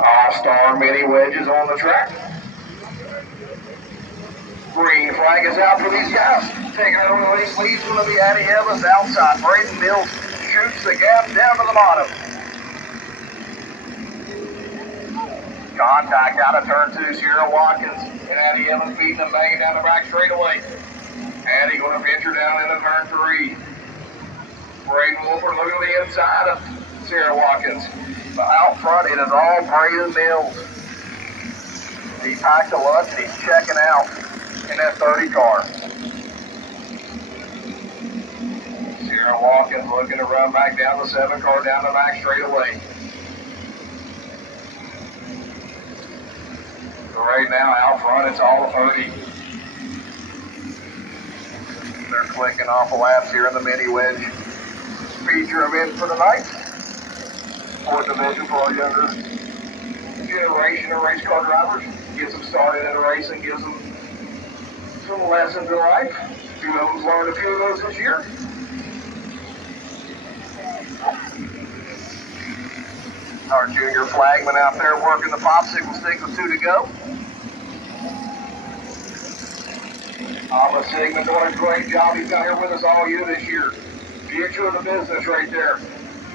All-Star Mini Wedges on the track. Green flag is out for these guys. Taking it over the lead's going to be Addie Evans outside. Braden Mills shoots the gap down to the bottom. Contact out of turn 2, Sierra Watkins and Addie Evans beating them banging down the back straightaway. Addie going to venture down into turn 3. Braden Wolford looking to the inside of Sierra Watkins. But out front, it is all Braden Mills. He packed a lunch and he's checking out in that 30 car. Sierra Watkins looking to run back down the 7 car down the back straightaway. So right now, out front, it's all the 30. They're clicking off the laps here in the Mini Wedge feature event for the night. 4th division for our younger generation of race car drivers. Gets them started in racing, gives them some lessons in life. A few of them learned a few of those this year. Our junior flagman out there working the popsicle stick with 2 to go. Thomas Sigmund doing a great job. He's been here with us all year this year. Future of the business right there.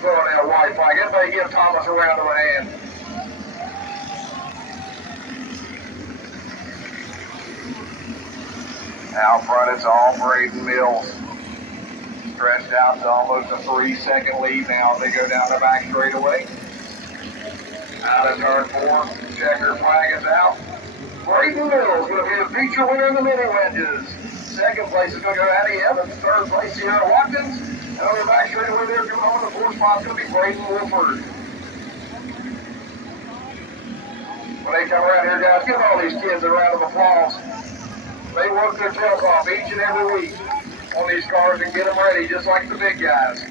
Throwing that white flag. Everybody give Thomas a round of a hand. Out front, it's all Braden Mills. Stretched out to almost a 3-second lead now as they go down the back straightaway. Out of turn 4, checker flag is out. Braden Mills going to be the feature winner in the Mini Wedges. Second place is going to go to Addie Evans. Third place, Sierra Watkins. And on the back straightaway there, coming on the 4th spot is going to be Braden Wolford. When they come around here, guys, give all these kids a round of applause. They work their tails off each and every week on these cars and get them ready, just like the big guys.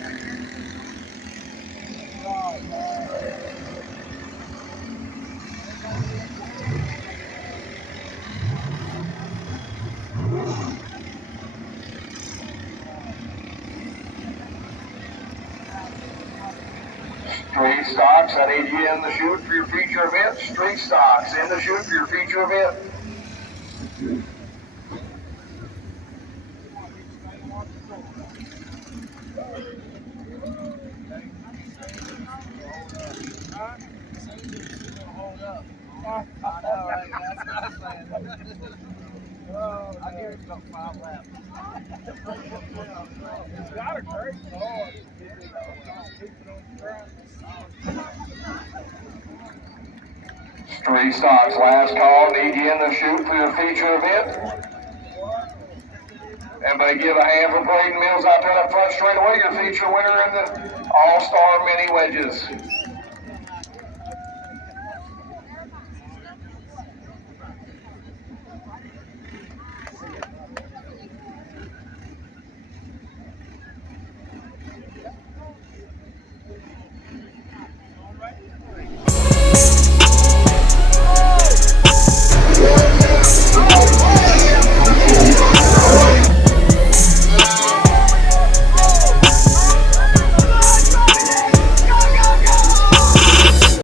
3 stocks, I need you in the chute for your feature event. 3 stocks in the chute for your feature event. I give it about 5 laps. It's got a great car. 3 stocks, last call. Need you in the chute for your feature event. Everybody give a hand for Braden Mills out there in that front straightaway, your feature winner in the All-Star Mini Wedges.